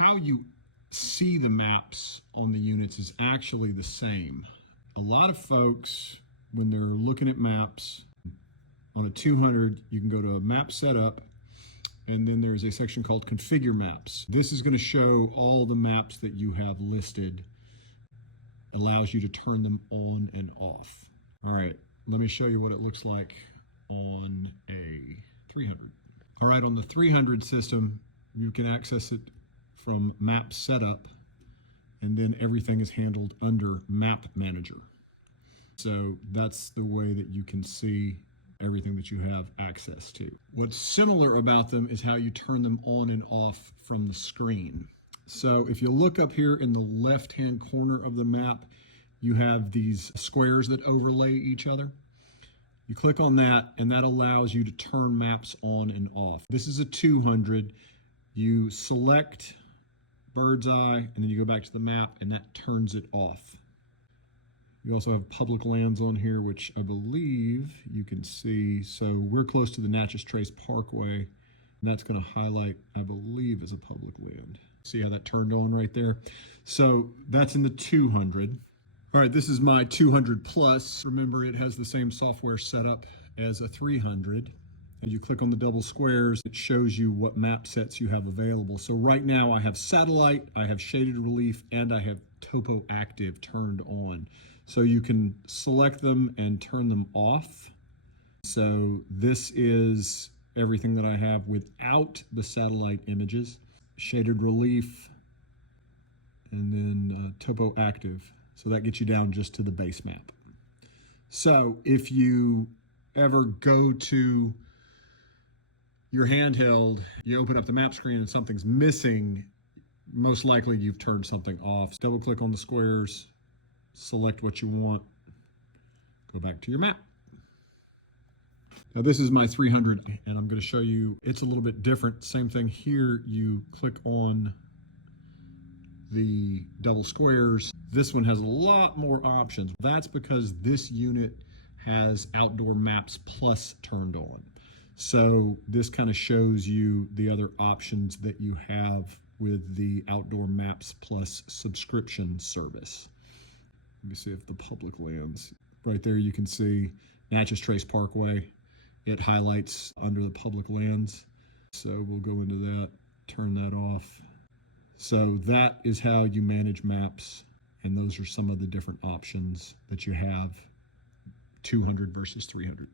how you see the maps on the units is actually the same. A lot of folks, when they're looking at maps on a 200, you can go to map setup, and then there's a section called configure maps. This is going to show all the maps that you have listed, allows you to turn them on and off. All right, let me show you what it looks like on a 300. All right, on the 300 system, you can access it from map setup, and then everything is handled under map manager. So that's the way that you can see everything that you have access to. What's similar about them is how you turn them on and off from the screen. So if you look up here in the left-hand corner of the map, you have these squares that overlay each other. You click on that, and that allows you to turn maps on and off. This is a 200. You select bird's eye, and then you go back to the map, and that turns it off. You also have public lands on here, which I believe you can see. So we're close to the Natchez Trace Parkway, and that's going to highlight, I believe, as a public land. See how that turned on right there? So that's in the 200. All right, this is my 200 plus. Remember, it has the same software setup as a 300. And you click on the double squares, it shows you what map sets you have available. So right now I have satellite, I have shaded relief, and I have topo active turned on. So you can select them and turn them off. So this is everything that I have without the satellite images. Shaded relief, and then topo active. So that gets you down just to the base map. So if you ever go to your handheld, you open up the map screen and something's missing, most likely you've turned something off. Double click on the squares, select what you want, go back to your map. Now this is my 300, and I'm going to show you, it's a little bit different. Same thing here, you click on the double squares. This one has a lot more options. That's because this unit has outdoor maps plus turned on. So this kind of shows you the other options that you have with the Outdoor Maps Plus subscription service. Let me see if the public lands. Right there you can see Natchez Trace Parkway. It highlights under the public lands. So we'll go into that, turn that off. So that is how you manage maps, and those are some of the different options that you have, 200 versus 300.